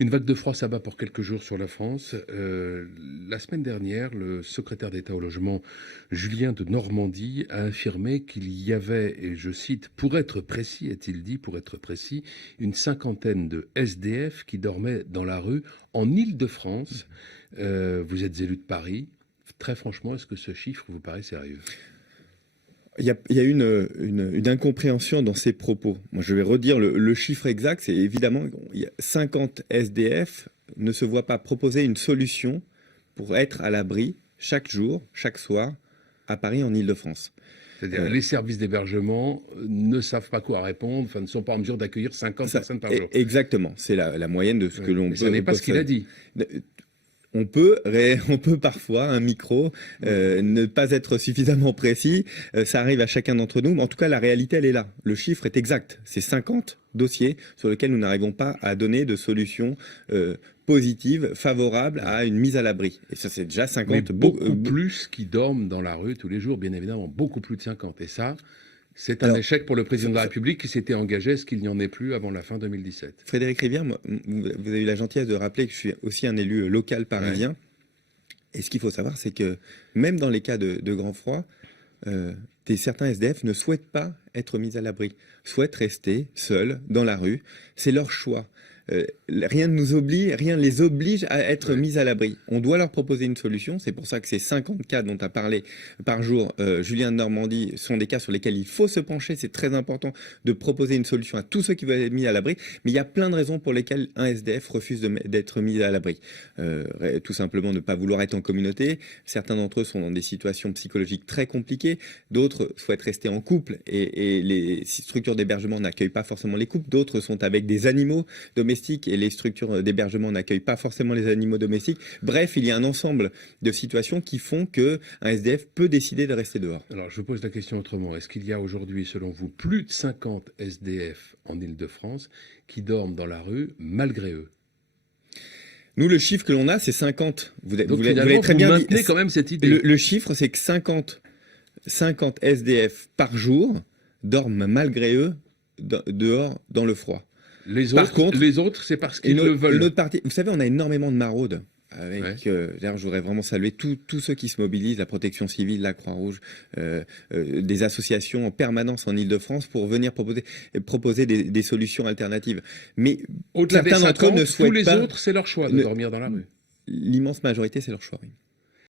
Une vague de froid s'abat pour quelques jours sur la France. La semaine dernière, le secrétaire d'État au logement, Julien de Normandie, a affirmé qu'il y avait, et je cite, pour être précis, a-t-il dit, pour être précis, une cinquantaine de SDF qui dormaient dans la rue en Île-de-France. Vous êtes élu de Paris. Très franchement, est-ce que ce chiffre vous paraît sérieux ? Il y a une incompréhension dans ces propos. Moi, je vais redire le chiffre exact. C'est évidemment 50 SDF ne se voient pas proposer une solution pour être à l'abri chaque jour, chaque soir, à Paris, en Île-de-France. C'est-à-dire les services d'hébergement ne savent pas quoi répondre, enfin, ne sont pas en mesure d'accueillir 50 personnes par jour. Exactement. C'est la moyenne de ce que l'on peut... Ce n'est pas ce qu'il a dit. On peut parfois, un micro, ne pas être suffisamment précis. Ça arrive à chacun d'entre nous. Mais en tout cas, la réalité, elle est là. Le chiffre est exact. C'est 50 dossiers sur lesquels nous n'arrivons pas à donner de solutions positives, favorables à une mise à l'abri. Et ça, c'est déjà 50. Mais beaucoup plus qui dorment dans la rue tous les jours, bien évidemment. Beaucoup plus de 50. Et ça... C'est un échec pour le président de la République qui s'était engagé à ce qu'il n'y en ait plus avant la fin 2017. Frédéric Rivière, vous avez eu la gentillesse de rappeler que je suis aussi un élu local parisien. Ouais. Et ce qu'il faut savoir, c'est que même dans les cas de grand froid, certains SDF ne souhaitent pas être mis à l'abri, souhaitent rester seuls dans la rue. C'est leur choix. Rien ne nous oblige, rien ne les oblige à être mis à l'abri. On doit leur proposer une solution. C'est pour ça que ces 50 cas dont a parlé par jour Julien de Normandie sont des cas sur lesquels il faut se pencher. C'est très important de proposer une solution à tous ceux qui veulent être mis à l'abri. Mais il y a plein de raisons pour lesquelles un SDF refuse d'être mis à l'abri. Tout simplement ne pas vouloir être en communauté. Certains d'entre eux sont dans des situations psychologiques très compliquées. D'autres souhaitent rester en couple et les structures d'hébergement n'accueillent pas forcément les couples. D'autres sont avec des animaux domestiques et les structures d'hébergement n'accueillent pas forcément les animaux domestiques. Bref, il y a un ensemble de situations qui font qu'un SDF peut décider de rester dehors. Alors, je vous pose la question autrement. Est-ce qu'il y a aujourd'hui, selon vous, plus de 50 SDF en Île-de-France qui dorment dans la rue malgré eux ? Nous, le chiffre que l'on a, c'est 50. Vous l'avez très bien dit. Quand même cette idée. Le chiffre, c'est que 50 SDF par jour dorment malgré eux dehors dans le froid. Les autres, c'est parce qu'ils le veulent. Une autre partie, vous savez, on a énormément de maraudes. D'ailleurs, je voudrais vraiment saluer tous ceux qui se mobilisent, la protection civile, la Croix-Rouge, des associations en permanence en Île-de-France pour venir proposer des solutions alternatives. Mais au-delà certains d'entre eux ne souhaitent pas... Tous les autres, c'est leur choix de dormir dans la rue. L'immense majorité, c'est leur choix, oui.